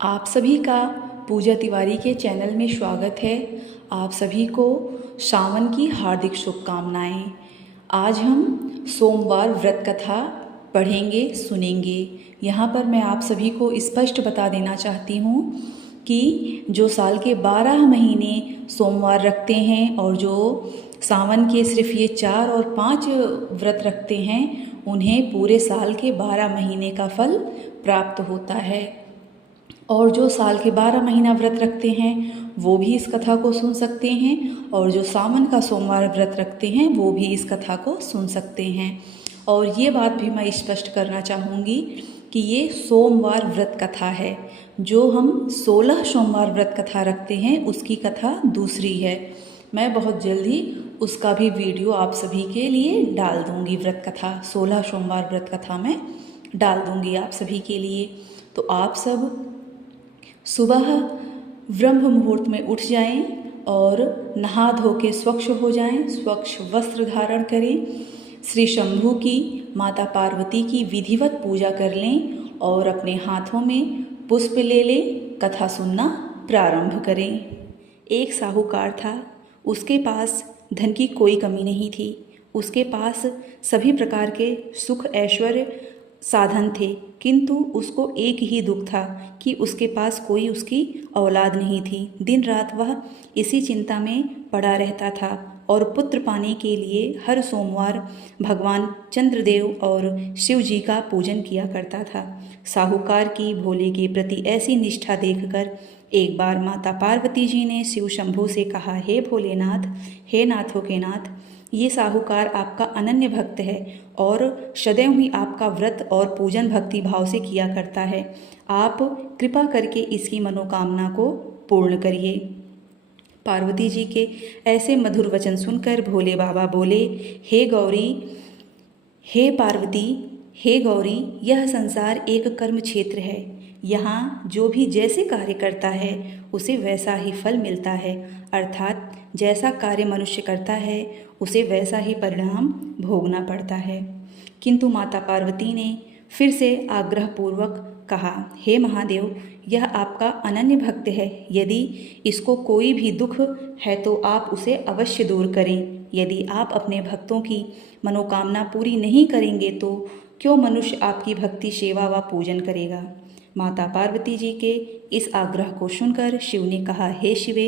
आप सभी का पूजा तिवारी के चैनल में स्वागत है। आप सभी को सावन की हार्दिक शुभकामनाएं। आज हम सोमवार व्रत कथा पढ़ेंगे सुनेंगे। यहाँ पर मैं आप सभी को स्पष्ट बता देना चाहती हूँ कि जो साल के 12 महीने सोमवार रखते हैं और जो सावन के सिर्फ ये 4 और 5 व्रत रखते हैं, उन्हें पूरे साल के 12 महीने का फल प्राप्त होता है। और जो साल के 12 महीना व्रत रखते हैं वो भी इस कथा को सुन सकते हैं, और जो सावन का सोमवार व्रत रखते हैं वो भी इस कथा को सुन सकते हैं। और ये बात भी मैं स्पष्ट करना चाहूँगी कि ये सोमवार व्रत कथा है। जो हम 16 सोमवार व्रत कथा रखते हैं उसकी कथा दूसरी है। मैं बहुत जल्दी उसका भी वीडियो आप सभी के लिए डाल दूँगी। व्रत कथा 16 सोमवार व्रत कथा में डाल दूँगी आप सभी के लिए। तो आप सब सुबह ब्रह्म मुहूर्त में उठ जाएं और नहा धो के स्वच्छ हो जाएं, स्वच्छ वस्त्र धारण करें, श्री शंभू की माता पार्वती की विधिवत पूजा कर लें और अपने हाथों में पुष्प ले लें। कथा सुनना प्रारंभ करें। एक साहूकार था, उसके पास धन की कोई कमी नहीं थी। उसके पास सभी प्रकार के सुख ऐश्वर्य साधन थे, किंतु उसको एक ही दुख था कि उसके पास कोई उसकी औलाद नहीं थी। दिन रात वह इसी चिंता में पड़ा रहता था और पुत्र पाने के लिए हर सोमवार भगवान चंद्रदेव और शिव जी का पूजन किया करता था। साहूकार की भोले के प्रति ऐसी निष्ठा देखकर एक बार माता पार्वती जी ने शिव शंभू से कहा, हे भोलेनाथ, हे नाथों के नाथ, ये साहूकार आपका अनन्य भक्त है और सदैव ही आपका व्रत और पूजन भक्ति भाव से किया करता है। आप कृपा करके इसकी मनोकामना को पूर्ण करिए। पार्वती जी के ऐसे मधुर वचन सुनकर भोले बाबा बोले, हे गौरी, हे पार्वती, हे गौरी, यह संसार एक कर्म क्षेत्र है। यहाँ जो भी जैसे कार्य करता है उसे वैसा ही फल मिलता है, अर्थात जैसा कार्य मनुष्य करता है उसे वैसा ही परिणाम भोगना पड़ता है। किंतु माता पार्वती ने फिर से आग्रहपूर्वक कहा, हे महादेव, यह आपका अनन्य भक्त है। यदि इसको कोई भी दुख है तो आप उसे अवश्य दूर करें। यदि आप अपने भक्तों की मनोकामना पूरी नहीं करेंगे तो क्यों मनुष्य आपकी भक्ति सेवा व पूजन करेगा। माता पार्वती जी के इस आग्रह को सुनकर शिव ने कहा, हे शिवे,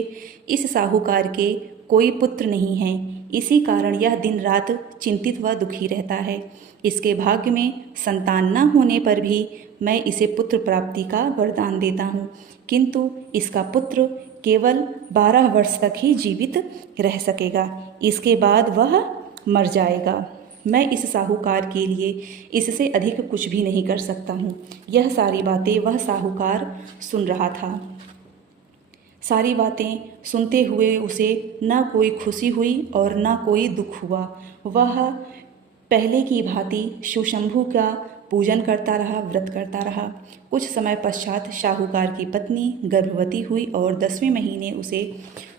इस साहूकार के कोई पुत्र नहीं है, इसी कारण यह दिन रात चिंतित व दुखी रहता है। इसके भाग्य में संतान न होने पर भी मैं इसे पुत्र प्राप्ति का वरदान देता हूँ, किंतु इसका पुत्र केवल 12 वर्ष तक ही जीवित रह सकेगा, इसके बाद वह मर जाएगा। मैं इस साहूकार के लिए इससे अधिक कुछ भी नहीं कर सकता हूँ। यह सारी बातें वह साहूकार सुन रहा था। सारी बातें सुनते हुए उसे न कोई खुशी हुई और न कोई दुख हुआ। वह पहले की भांति शिवशंभू का पूजन करता रहा, व्रत करता रहा। कुछ समय पश्चात साहूकार की पत्नी गर्भवती हुई और 10वें महीने उसे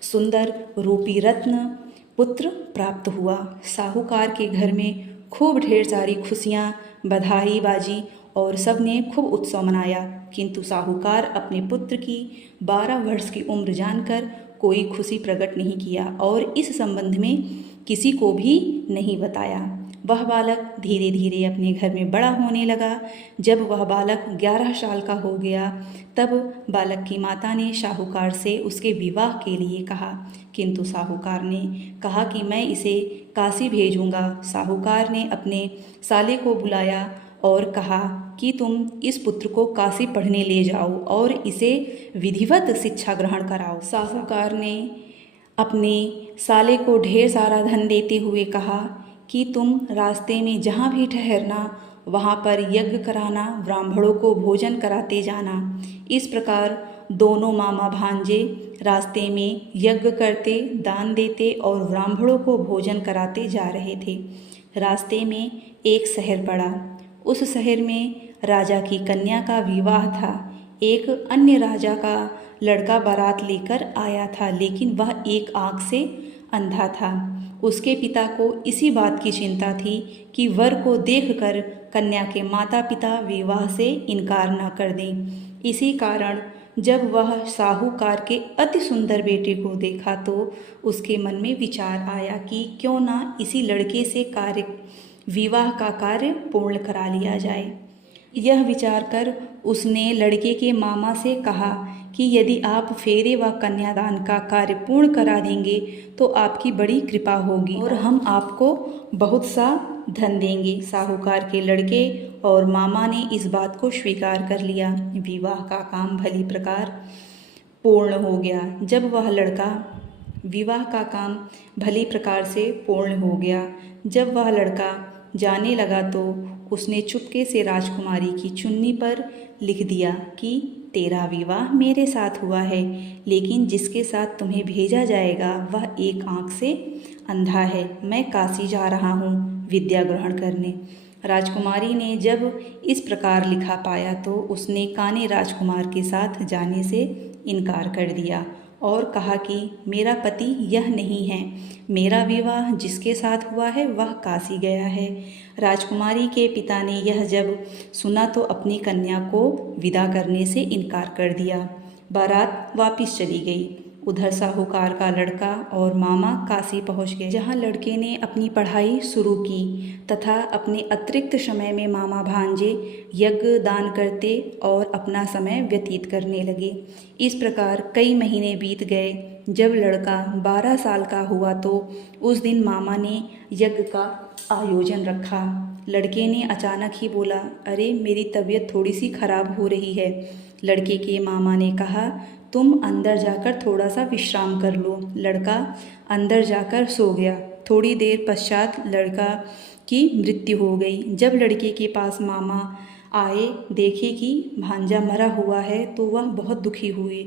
सुंदर रूपी रत्न पुत्र प्राप्त हुआ। साहूकार के घर में खूब ढेर सारी खुशियाँ, बधाई बाजी और सबने खूब उत्सव मनाया, किंतु साहूकार अपने पुत्र की 12 वर्ष की उम्र जानकर कोई खुशी प्रकट नहीं किया और इस संबंध में किसी को भी नहीं बताया। वह बालक धीरे धीरे अपने घर में बड़ा होने लगा। जब वह बालक 11 साल का हो गया तब बालक की माता ने साहूकार से उसके विवाह के लिए कहा, किंतु साहूकार ने कहा कि मैं इसे काशी भेजूंगा। साहूकार ने अपने साले को बुलाया और कहा कि तुम इस पुत्र को काशी पढ़ने ले जाओ और इसे विधिवत शिक्षा ग्रहण कराओ। साहूकार ने अपने साले को ढेर सारा धन देते हुए कहा कि तुम रास्ते में जहाँ भी ठहरना वहाँ पर यज्ञ कराना, ब्राह्मणों को भोजन कराते जाना। इस प्रकार दोनों मामा भांजे रास्ते में यज्ञ करते, दान देते और ब्राह्मणों को भोजन कराते जा रहे थे। रास्ते में एक शहर पड़ा। उस शहर में राजा की कन्या का विवाह था। एक अन्य राजा का लड़का बारात लेकर आया था, लेकिन वह एक आँख से अंधा था। उसके पिता को इसी बात की चिंता थी कि वर को देखकर कन्या के माता पिता विवाह से इनकार न कर दें। इसी कारण जब वह साहूकार के अति सुंदर बेटे को देखा तो उसके मन में विचार आया कि क्यों ना इसी लड़के से विवाह का कार्य पूर्ण करा लिया जाए। यह विचार कर उसने लड़के के मामा से कहा कि यदि आप फेरे व कन्यादान का कार्य पूर्ण करा देंगे तो आपकी बड़ी कृपा होगी और हम आपको बहुत सा धन देंगे। साहूकार के लड़के और मामा ने इस बात को स्वीकार कर लिया। विवाह का काम भली प्रकार पूर्ण हो गया। जब वह लड़का विवाह का काम भली प्रकार से पूर्ण हो गया, जब वह लड़का जाने लगा तो उसने चुपके से राजकुमारी की चुन्नी पर लिख दिया कि तेरा विवाह मेरे साथ हुआ है, लेकिन जिसके साथ तुम्हें भेजा जाएगा वह एक आंख से अंधा है। मैं काशी जा रहा हूँ विद्या ग्रहण करने। राजकुमारी ने जब इस प्रकार लिखा पाया तो उसने काने राजकुमार के साथ जाने से इनकार कर दिया और कहा कि मेरा पति यह नहीं है, मेरा विवाह जिसके साथ हुआ है वह काशी गया है। राजकुमारी के पिता ने यह जब सुना तो अपनी कन्या को विदा करने से इनकार कर दिया। बारात वापस चली गई। उधर साहूकार का लड़का और मामा काशी पहुंच गए, जहां लड़के ने अपनी पढ़ाई शुरू की तथा अपने अतिरिक्त समय में मामा भांजे यज्ञ दान करते और अपना समय व्यतीत करने लगे। इस प्रकार कई महीने बीत गए। जब लड़का 12 साल का हुआ तो उस दिन मामा ने यज्ञ का आयोजन रखा। लड़के ने अचानक ही बोला, अरे मेरी तबीयत थोड़ी सी खराब हो रही है। लड़के के मामा ने कहा, तुम अंदर जाकर थोड़ा सा विश्राम कर लो। लड़का अंदर जाकर सो गया। थोड़ी देर पश्चात लड़का की मृत्यु हो गई। जब लड़के के पास मामा आए, देखे कि भांजा मरा हुआ है तो वह बहुत दुखी हुए।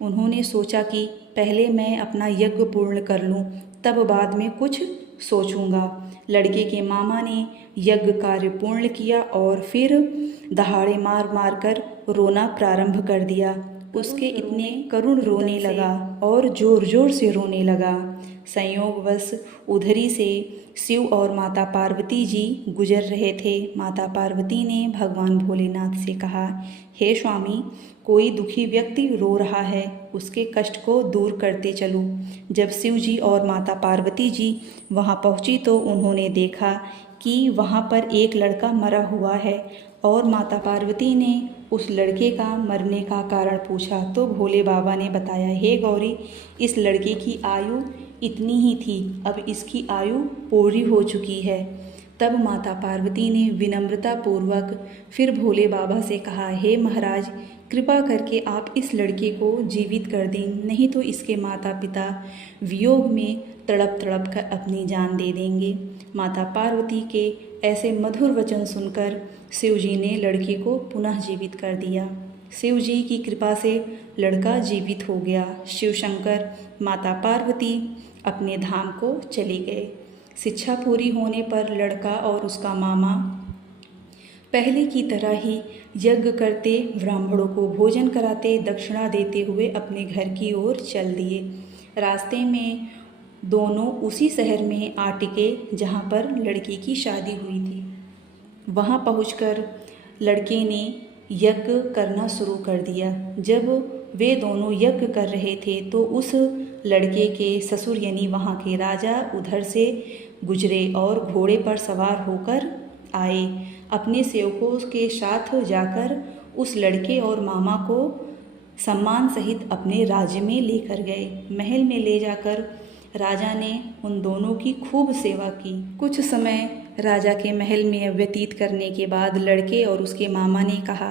उन्होंने सोचा कि पहले मैं अपना यज्ञ पूर्ण कर लूं, तब बाद में कुछ सोचूंगा। लड़के के मामा ने यज्ञ कार्य पूर्ण किया और फिर दहाड़े मार मार कर रोना प्रारंभ कर दिया। उसके इतने करुण रोने लगा और जोर जोर से रोने लगा। संयोगवश उधरी से शिव और माता पार्वती जी गुजर रहे थे। माता पार्वती ने भगवान भोलेनाथ से कहा, हे स्वामी, कोई दुखी व्यक्ति रो रहा है, उसके कष्ट को दूर करते चलो। जब शिव जी और माता पार्वती जी वहां पहुंची तो उन्होंने देखा कि वहां पर एक लड़का मरा हुआ है और माता पार्वती ने उस लड़के का मरने का कारण पूछा तो भोले बाबा ने बताया, हे गौरी, इस लड़के की आयु इतनी ही थी, अब इसकी आयु पूरी हो चुकी है। तब माता पार्वती ने विनम्रता पूर्वक फिर भोले बाबा से कहा, हे महाराज, कृपा करके आप इस लड़के को जीवित कर दें, नहीं तो इसके माता पिता वियोग में तड़प तड़प कर अपनी जान दे देंगे। माता पार्वती के ऐसे मधुर वचन सुनकर शिव जी ने लड़के को पुनः जीवित कर दिया। शिव जी की कृपा से लड़का जीवित हो गया। शिव शंकर माता पार्वती अपने धाम को चले गए। शिक्षा पूरी होने पर लड़का और उसका मामा पहले की तरह ही यज्ञ करते, ब्राह्मणों को भोजन कराते, दक्षिणा देते हुए अपने घर की ओर चल दिए। रास्ते में दोनों उसी शहर में आ टिके जहाँ पर लड़की की शादी हुई थी। वहाँ पहुंचकर लड़के ने यज्ञ करना शुरू कर दिया। जब वे दोनों यज्ञ कर रहे थे तो उस लड़के के ससुर यानी वहाँ के राजा उधर से गुजरे और घोड़े पर सवार होकर आए। अपने सेवकों के साथ जाकर उस लड़के और मामा को सम्मान सहित अपने राज्य में लेकर गए। महल में ले जाकर राजा ने उन दोनों की खूब सेवा की। कुछ समय राजा के महल में व्यतीत करने के बाद लड़के और उसके मामा ने कहा,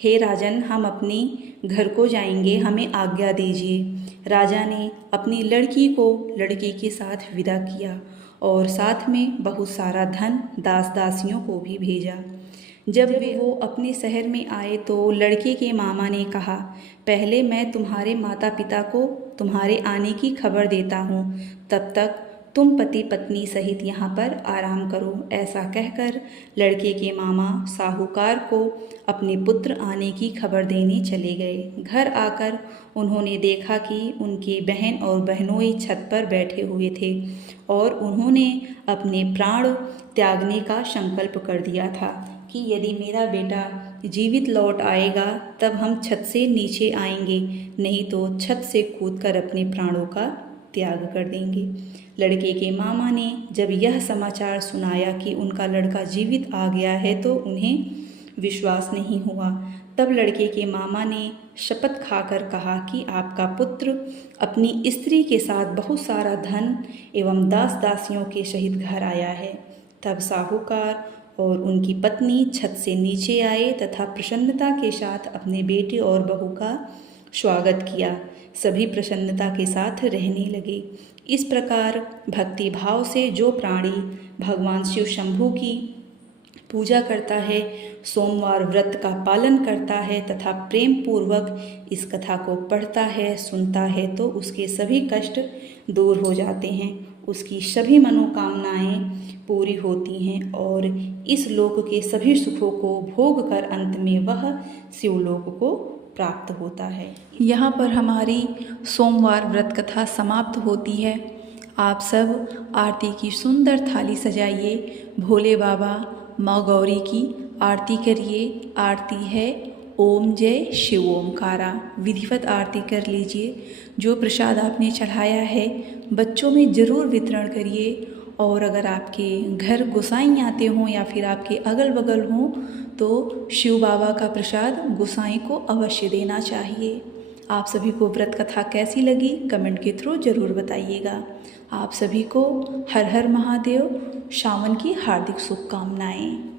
हे राजन, हम अपनी घर को जाएंगे, हमें आज्ञा दीजिए। राजा ने अपनी लड़की को लड़के के साथ विदा किया और साथ में बहुत सारा धन दास दासियों को भी भेजा। जब वो अपने शहर में आए तो लड़के के मामा ने कहा, पहले मैं तुम्हारे माता पिता को तुम्हारे आने की खबर देता हूँ, तब तक तुम पति पत्नी सहित यहाँ पर आराम करो। ऐसा कहकर लड़के के मामा साहूकार को अपने पुत्र आने की खबर देने चले गए। घर आकर उन्होंने देखा कि उनके बहन और बहनोई छत पर बैठे हुए थे और उन्होंने अपने प्राण त्यागने का संकल्प कर दिया था कि यदि मेरा बेटा जीवित लौट आएगा तब हम छत से नीचे आएंगे, नहीं तो छत से कूदकर अपने प्राणों का त्याग कर देंगे। लड़के के मामा ने जब यह समाचार सुनाया कि उनका लड़का जीवित आ गया है तो उन्हें विश्वास नहीं हुआ। तब लड़के के मामा ने शपथ खाकर कहा कि आपका पुत्र अपनी स्त्री के साथ बहुत सारा धन एवं दास दासियों के सहित घर आया है। तब साहूकार और उनकी पत्नी छत से नीचे आए तथा प्रसन्नता के साथ अपने बेटे और बहू का स्वागत किया। सभी प्रसन्नता के साथ रहने लगे। इस प्रकार भक्ति भाव से जो प्राणी भगवान शिव शंभू की पूजा करता है, सोमवार व्रत का पालन करता है तथा प्रेम पूर्वक इस कथा को पढ़ता है, सुनता है तो उसके सभी कष्ट दूर हो जाते हैं, उसकी सभी मनोकामनाएं पूरी होती हैं और इस लोक के सभी सुखों को भोग कर अंत में वह शिवलोक को प्राप्त होता है। यहाँ पर हमारी सोमवार व्रत कथा समाप्त होती है। आप सब आरती की सुंदर थाली सजाइए, भोले बाबा माँ गौरी की आरती करिए। आरती है ओम जय शिव ओमकारा। विधिवत आरती कर लीजिए। जो प्रसाद आपने चढ़ाया है बच्चों में ज़रूर वितरण करिए, और अगर आपके घर गोसाई आते हों या फिर आपके अगल बगल हों तो शिव बाबा का प्रसाद गोसाई को अवश्य देना चाहिए। आप सभी को व्रत कथा कैसी लगी कमेंट के थ्रू ज़रूर बताइएगा। आप सभी को हर हर महादेव सावन की हार्दिक शुभकामनाएं।